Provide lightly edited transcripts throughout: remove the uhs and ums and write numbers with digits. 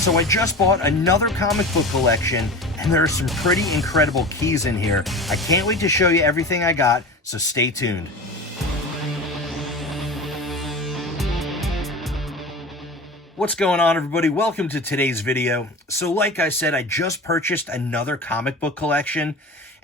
So I just bought another comic book collection, and there are some pretty incredible keys in here. I can't wait to show you everything I got, so stay tuned. What's going on, everybody? Welcome to today's video. So like I said, I just purchased another comic book collection,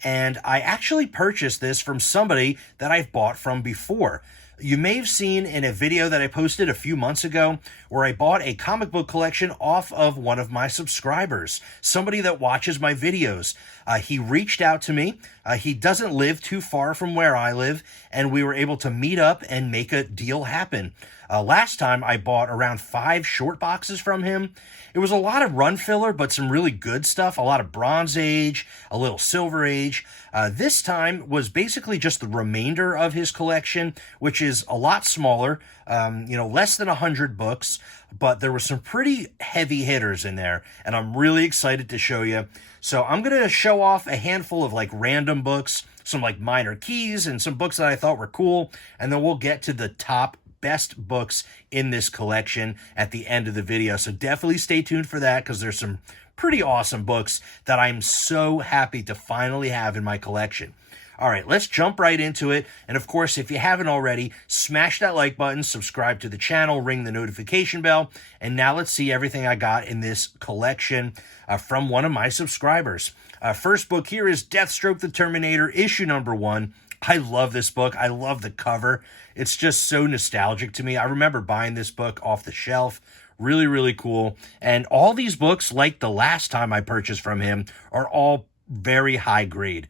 and I actually purchased this from somebody that I've bought from before. You may have seen in a video that I posted a few months ago where I bought a comic book collection off of one of my subscribers, somebody that watches my videos. He reached out to me. He doesn't live too far from where I live, and we were able to meet up and make a deal happen. Last time I bought around 5 short boxes from him. It was a lot of run filler, but some really good stuff. A lot of Bronze Age, a little Silver Age. This time was basically just the remainder of his collection, which is a lot smaller, less than 100 books, but there were some pretty heavy hitters in there, and I'm really excited to show you. So I'm going to show off a handful of like random books, some like minor keys, and some books that I thought were cool, and then we'll get to the top best books in this collection at the end of the video. So definitely stay tuned for that, because there's some pretty awesome books that I'm so happy to finally have in my collection. All right, let's jump right into it. And of course, if you haven't already, smash that like button, subscribe to the channel, ring the notification bell. And now let's see everything I got in this collection from one of my subscribers. First book here is Deathstroke the Terminator, issue number 1. I love this book. I love the cover. It's just so nostalgic to me. I remember buying this book off the shelf. Really, really cool. And all these books, like the last time I purchased from him, are all very high grade.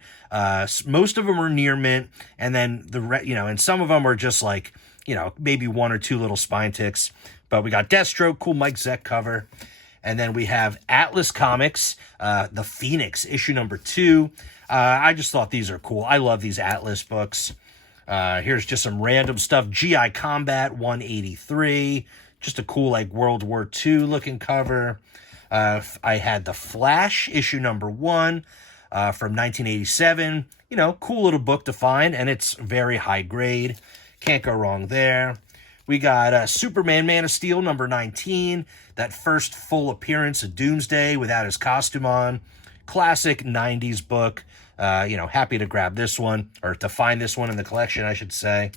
Most of them are near mint, and then and some of them are just like, maybe 1 or 2 little spine ticks. But we got Deathstroke, cool Mike Zeck cover. And then we have Atlas Comics, The Phoenix, issue number 2. I just thought these are cool. I love these Atlas books. Here's just some random stuff. GI Combat 183. Just a cool like World War II looking cover. I had The Flash, issue number 1 from 1987. Cool little book to find, and it's very high grade. Can't go wrong there. We got Superman Man of Steel number 19. That first full appearance of Doomsday without his costume on. Classic 90s book. Happy to grab this one, or to find this one in the collection, I should say.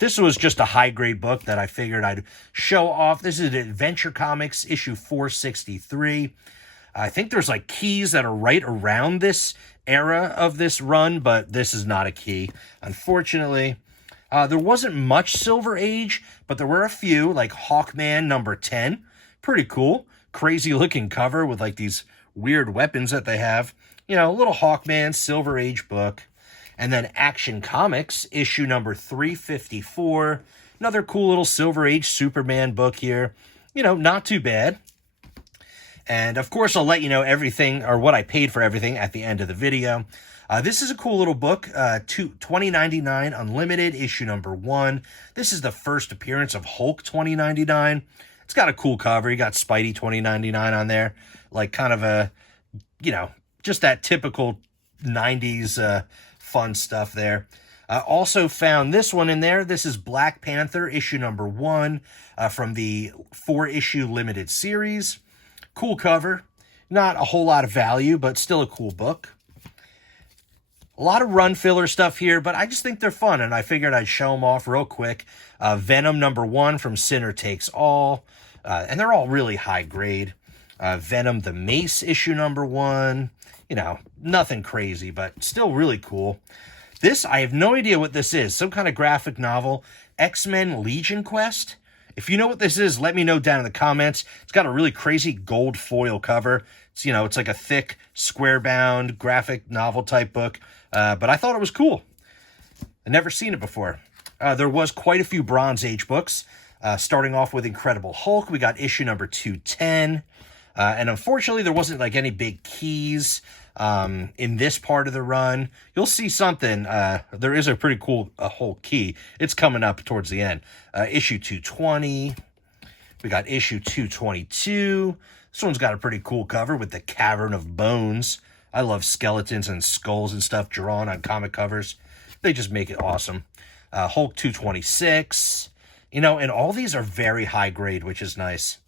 This was just a high-grade book that I figured I'd show off. This is Adventure Comics, issue 463. I think there's like keys that are right around this era of this run, but this is not a key, unfortunately. There wasn't much Silver Age, but there were a few, like Hawkman number 10. Pretty cool. Crazy-looking cover with like these weird weapons that they have. A little Hawkman Silver Age book. And then Action Comics, issue number 354. Another cool little Silver Age Superman book here. Not too bad. And of course, I'll let you know everything, or what I paid for everything, at the end of the video. This is a cool little book, $20.99 Unlimited, issue number 1. This is the first appearance of Hulk 2099. It's got a cool cover. You got Spidey 2099 on there. Like kind of a, just that typical 90s fun stuff there. Also found this one in there. This is Black Panther, issue number 1 from the 4-issue limited series. Cool cover. Not a whole lot of value, but still a cool book. A lot of run filler stuff here, but I just think they're fun, and I figured I'd show them off real quick. Venom number 1 from Sinner Takes All, and they're all really high grade. Venom the Mace, issue number 1. Nothing crazy, but still really cool. This, I have no idea what this is. Some kind of graphic novel. X-Men Legion Quest. If you know what this is, let me know down in the comments. It's got a really crazy gold foil cover. It's like a thick, square-bound, graphic novel type book. But I thought it was cool. I'd never seen it before. There was quite a few Bronze Age books. Starting off with Incredible Hulk, we got issue number 210. And unfortunately, there wasn't like any big keys in this part of the run. You'll see something. There is a pretty cool Hulk key. It's coming up towards the end. Issue 220. We got issue 222. This one's got a pretty cool cover with the Cavern of Bones. I love skeletons and skulls and stuff drawn on comic covers. They just make it awesome. Hulk 226. And all these are very high grade, which is nice.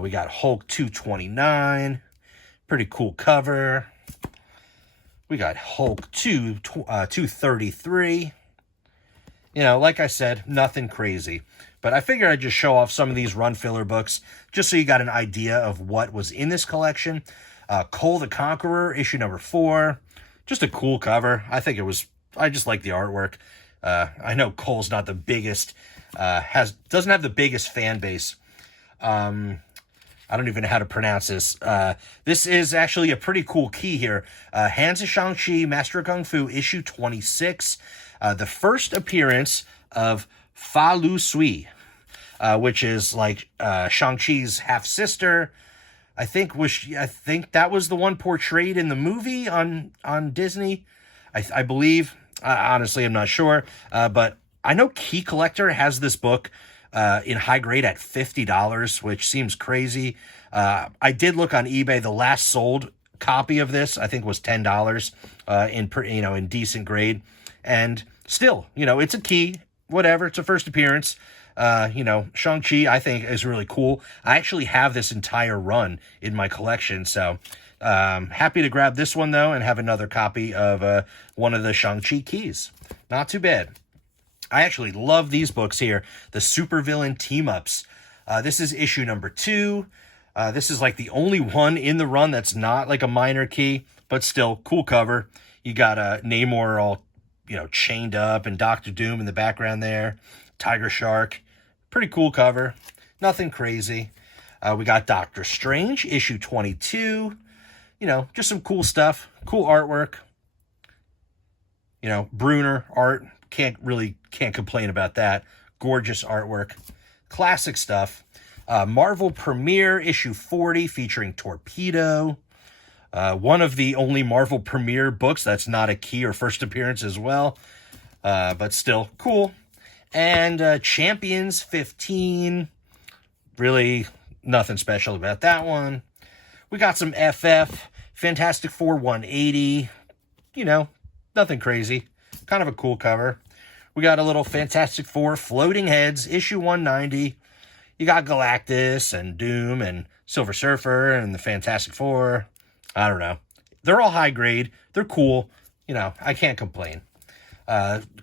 We got Hulk 229, pretty cool cover. We got Hulk 233. You know, like I said, nothing crazy. But I figured I'd just show off some of these run filler books, just so you got an idea of what was in this collection. Cole the Conqueror, issue number 4. Just a cool cover. I just like the artwork. I know Cole's not the biggest, doesn't have the biggest fan base. I don't even know how to pronounce this. This is actually a pretty cool key here. Hands of Shang-Chi, Master of Kung Fu, issue 26. The first appearance of Fa Lu Sui, which is like Shang-Chi's half-sister. I think that was the one portrayed in the movie on Disney. I believe. Honestly, I'm not sure. But I know Key Collector has this book in high grade at $50, which seems crazy. I did look on eBay. The last sold copy of this, I think, was $10 in decent grade. And still, it's a key, whatever. It's a first appearance. Shang-Chi, I think, is really cool. I actually have this entire run in my collection, so happy to grab this one, though, and have another copy of one of the Shang-Chi keys. Not too bad. I actually love these books here, the Supervillain Team-Ups. This is issue number 2. This is like the only one in the run that's not like a minor key, but still, cool cover. You got Namor all, chained up, and Doctor Doom in the background there. Tiger Shark. Pretty cool cover. Nothing crazy. We got Doctor Strange, issue 22. Just some cool stuff. Cool artwork. Bruner art. Can't complain about that. Gorgeous artwork. Classic stuff. Marvel Premiere, issue 40, featuring Torpedo. One of the only Marvel Premiere books that's not a key or first appearance as well. But still, cool. And Champions 15. Really nothing special about that one. We got some FF. Fantastic Four 180. Nothing crazy. Kind of a cool cover. We got a little Fantastic Four Floating Heads, issue 190. You got Galactus and Doom and Silver Surfer and the Fantastic Four. I don't know. They're all high grade. They're cool. I can't complain.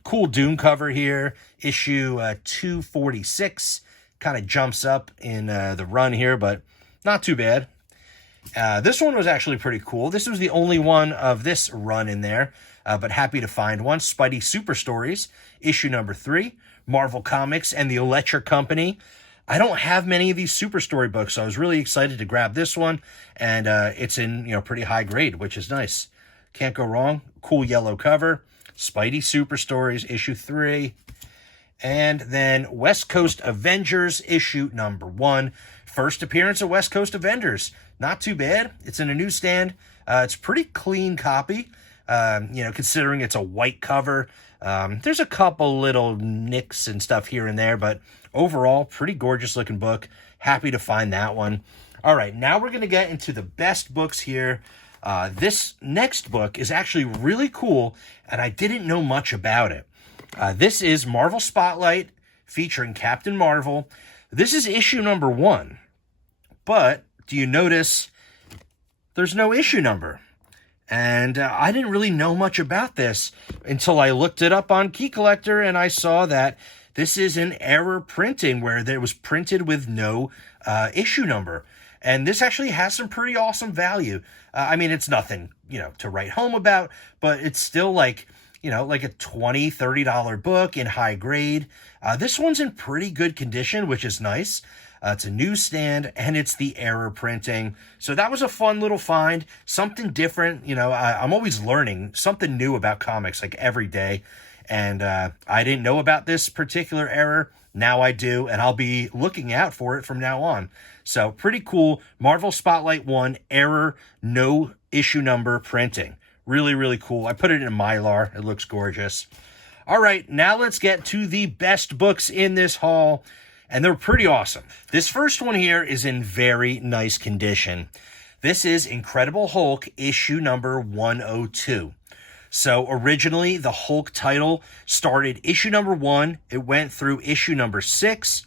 Cool Doom cover here, issue 246. Kind of jumps up in the run here, but not too bad. This one was actually pretty cool. This was the only one of this run in there, but happy to find one. Spidey Super Stories, issue number 3. Marvel Comics and the Electric Company. I don't have many of these Super Story books, so I was really excited to grab this one, and it's in pretty high grade, which is nice. Can't go wrong. Cool yellow cover. Spidey Super Stories, issue 3. And then West Coast Avengers, issue number 1. First appearance of West Coast Avengers. Not too bad. It's in a newsstand. It's a pretty clean copy, considering it's a white cover. There's a couple little nicks and stuff here and there, but overall, pretty gorgeous looking book. Happy to find that one. All right, now we're going to get into the best books here. This next book is actually really cool, and I didn't know much about it. This is Marvel Spotlight, featuring Captain Marvel. This is issue number 1, but do you notice there's no issue number? And I didn't really know much about this until I looked it up on Key Collector, and I saw that this is an error printing where it was printed with no issue number. And this actually has some pretty awesome value. It's nothing, to write home about, but it's still like a $20, $30 book in high grade. This one's in pretty good condition, which is nice. It's a newsstand, and it's the error printing. So that was a fun little find, something different. I'm always learning something new about comics, like every day. And I didn't know about this particular error. Now I do, and I'll be looking out for it from now on. So pretty cool. Marvel Spotlight 1, error, no issue number printing. Really, really cool. I put it in Mylar. It looks gorgeous. All right, now let's get to the best books in this haul. And they're pretty awesome. This first one here is in very nice condition. This is Incredible Hulk, issue number 102. So originally, the Hulk title started issue number 1. It went through issue number 6,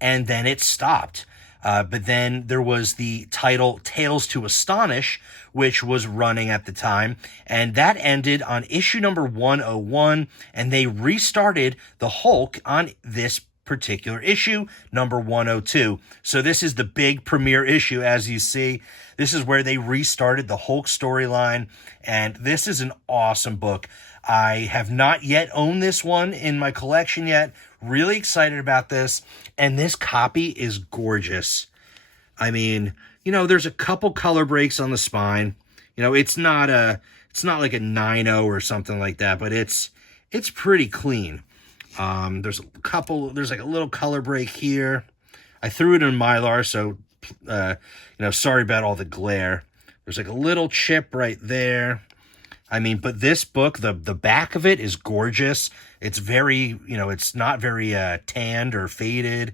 and then it stopped. But then there was the title Tales to Astonish, which was running at the time, and that ended on issue number 101, and they restarted the Hulk on this particular issue, number 102. So this is the big premiere issue, as you see. This is where they restarted the Hulk storyline, and this is an awesome book. I have not yet owned this one in my collection yet. Really excited about this, and this copy is gorgeous. I mean, there's a couple color breaks on the spine. It's not like a 9.0 or something like that, but it's pretty clean. There's like a little color break here. I threw it in Mylar, so, sorry about all the glare. There's like a little chip right there. I mean, but this book, the back of it is gorgeous. It's very, it's not very tanned or faded.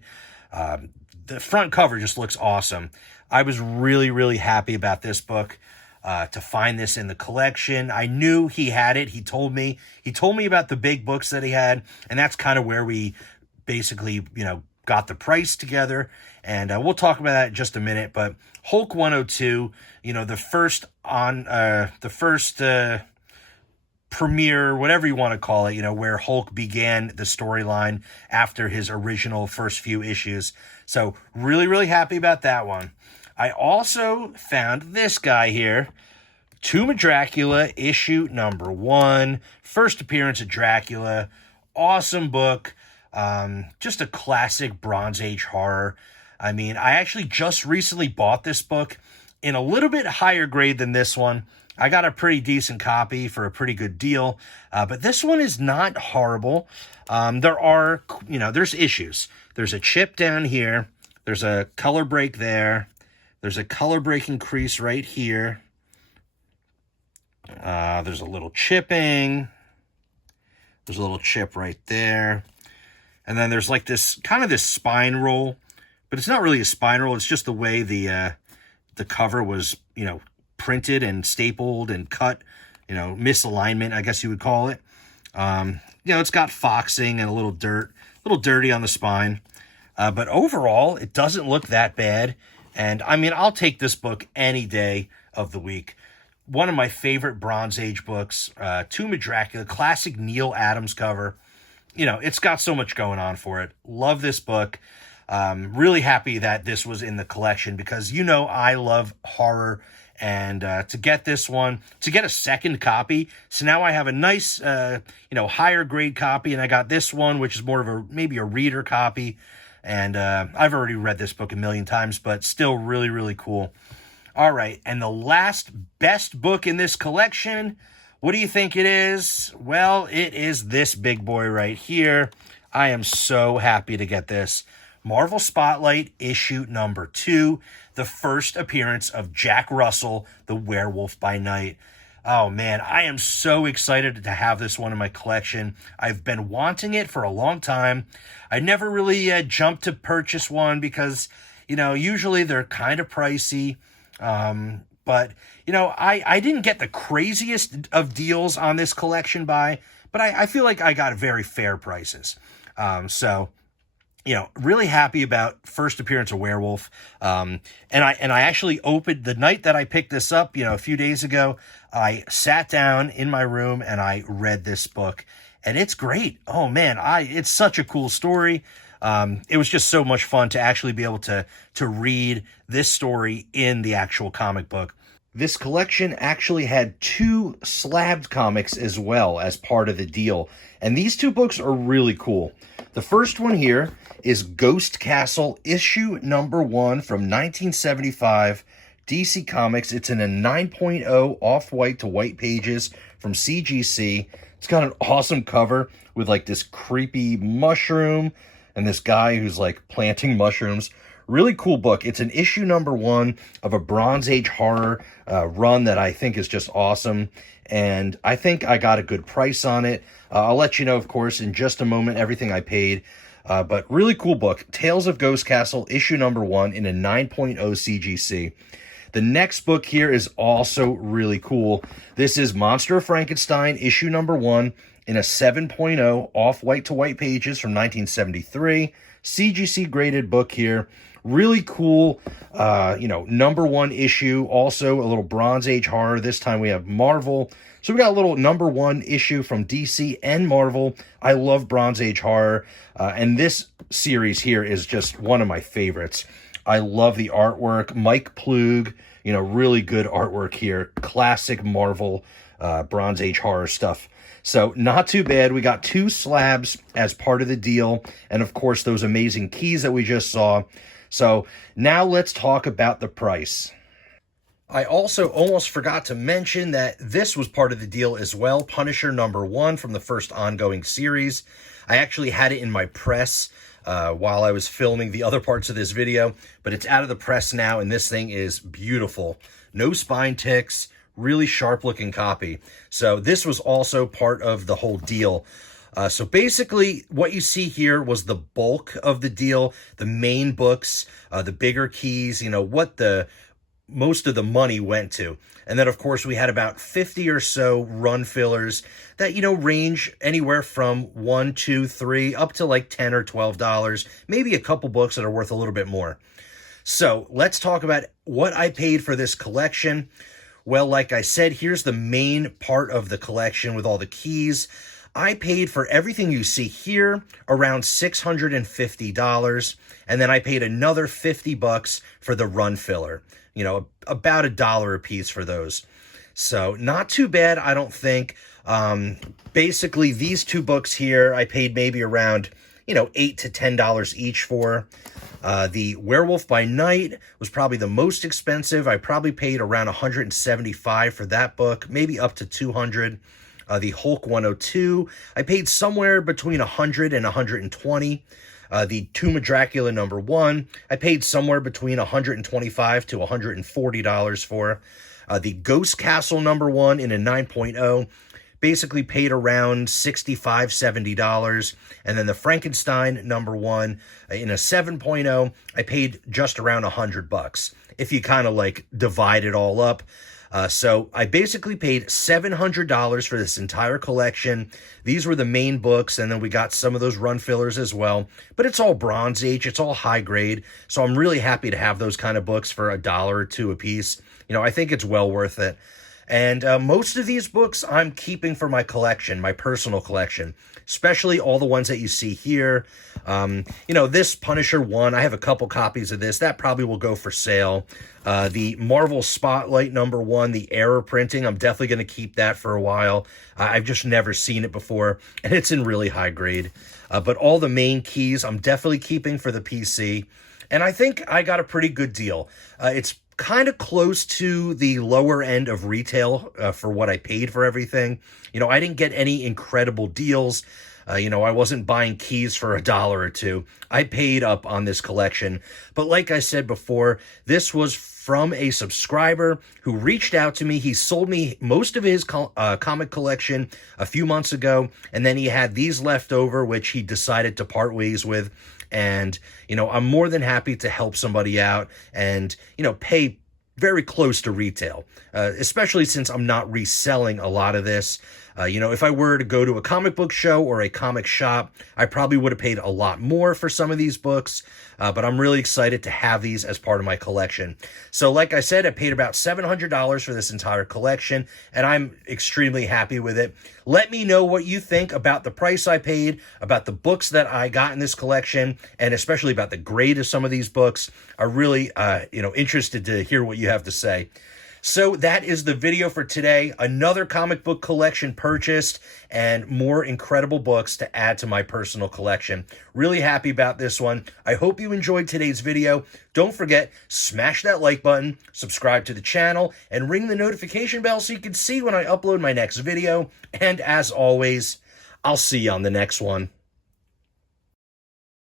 The front cover just looks awesome. I was really, really happy about this book. To find this in the collection. I knew he had it. He told me about the big books that he had, and that's kind of where we basically, got the price together, and we'll talk about that in just a minute. But Hulk 102, the first premiere, whatever you want to call it, where Hulk began the storyline after his original first few issues. So really, really happy about that one. I also found this guy here, Tomb of Dracula, issue number 1. First appearance of Dracula. Awesome book. Just a classic Bronze Age horror. I mean, I actually just recently bought this book in a little bit higher grade than this one. I got a pretty decent copy for a pretty good deal. But this one is not horrible. There's issues. There's a chip down here. There's a color break there. There's a color breaking crease right here. There's a little chipping. There's a little chip right there. And then there's like this spine roll, but it's not really a spine roll. It's just the way the cover was, printed and stapled and cut, misalignment, I guess you would call it. It's got foxing and a little dirty on the spine. But overall, it doesn't look that bad. And I mean, I'll take this book any day of the week. One of my favorite Bronze Age books, Tomb of Dracula, classic Neil Adams cover. It's got so much going on for it. Love this book. Really happy that this was in the collection because, I love horror. And to get this one, to get a second copy. So now I have a nice, higher grade copy. And I got this one, which is more of maybe a reader copy. And I've already read this book a million times, but still really, really cool. All right, and the last best book in this collection, what do you think it is? Well, it is this big boy right here. I am so happy to get this. Marvel Spotlight, issue number 2, the first appearance of Jack Russell, the Werewolf by Night. Oh man, I am so excited to have this one in my collection. I've been wanting it for a long time. I never really jumped to purchase one because, usually they're kind of pricey. But, I didn't get the craziest of deals on this collection buy, but I feel like I got very fair prices. Really happy about first appearance of Werewolf. And I actually opened the night that I picked this up, a few days ago. I sat down in my room and I read this book, and it's great. Oh man, it's such a cool story. It was just so much fun to actually be able to read this story in the actual comic book. This collection actually had 2 Slabbed Comics as well as part of the deal, and these 2 books are really cool. The first one here is Ghost Castle, issue number 1 from 1975, DC Comics. It's in a 9.0 off-white to white pages from CGC. It's got an awesome cover with like this creepy mushroom and this guy who's like planting mushrooms. Really cool book. It's an issue number 1 of a Bronze Age horror run that I think is just awesome. And I think I got a good price on it. I'll let you know, of course, in just a moment, everything I paid. But really cool book. Tales of Ghost Castle, issue number 1 in a 9.0 CGC. The next book here is also really cool. This is Monster of Frankenstein, issue number 1 in a 7.0 off-white to white pages from 1973. CGC graded book here. Really cool, #1 issue. Also a little Bronze Age horror. This time we have Marvel. So we got a little #1 issue from DC and Marvel. I love Bronze Age horror. And this series here is just one of my favorites. I love the artwork. Mike Plug, really good artwork here. Classic Marvel Bronze Age horror stuff. So not too bad. We got 2 slabs as part of the deal. And of course, those amazing keys that we just saw. So now let's talk about the price. I also almost forgot to mention that this was part of the deal as well. Punisher #1 from the first ongoing series. I actually had it in my press while I was filming the other parts of this video, but it's out of the press now, and this thing is beautiful. No spine ticks, really sharp looking copy. So this was also part of the whole deal. So basically what you see here was the bulk of the deal, the main books, the bigger keys, what most of the money went to. And then, of course, we had about 50 or so run fillers that, range anywhere from $1, $2, $3, up to like $10 or $12. Maybe a couple books that are worth a little bit more. So let's talk about what I paid for this collection. Well, like I said, here's the main part of the collection with all the keys. I paid for everything you see here around $650, and then I paid another $50 for the run filler. About $1 a piece for those. So not too bad, I don't think. Basically, these 2 books here, I paid maybe around, $8 to $10 each for. The Werewolf by Night was probably the most expensive. I probably paid around $175 for that book, maybe up to $200. The Hulk 102, I paid somewhere between $100 and $120. The Tomb of Dracula #1, I paid somewhere between $125 to $140 for. The Ghost Castle #1 in a 9.0, basically paid around $65, $70. And then the Frankenstein #1 in a 7.0, I paid just around $100 if you kind of like divide it all up. So I basically paid $700 for this entire collection. These were the main books, and then we got some of those run fillers as well. But it's all Bronze Age. It's all high grade. So I'm really happy to have those kind of books for $1 or $2 a piece. I think it's well worth it. And most of these books I'm keeping for my collection, my personal collection, especially all the ones that you see here. This Punisher 1, I have a couple copies of this. That probably will go for sale. The Marvel Spotlight #1, the error printing, I'm definitely going to keep that for a while. I've just never seen it before, and it's in really high grade. But all the main keys I'm definitely keeping for the PC. And I think I got a pretty good deal. It's kind of close to the lower end of retail for what I paid for everything. I didn't get any incredible deals. I wasn't buying keys for $1 or $2. I paid up on this collection. But like I said before, this was from a subscriber who reached out to me. He sold me most of his comic collection a few months ago, and then he had these left over, which he decided to part ways with. And, I'm more than happy to help somebody out and, pay very close to retail, especially since I'm not reselling a lot of this. If I were to go to a comic book show or a comic shop, I probably would have paid a lot more for some of these books, but I'm really excited to have these as part of my collection. So like I said, I paid about $700 for this entire collection, and I'm extremely happy with it. Let me know what you think about the price I paid, about the books that I got in this collection, and especially about the grade of some of these books. I'm really, interested to hear what you have to say. So that is the video for today. Another comic book collection purchased and more incredible books to add to my personal collection. Really happy about this one. I hope you enjoyed today's video. Don't forget, smash that like button, subscribe to the channel, and ring the notification bell so you can see when I upload my next video. And as always, I'll see you on the next one.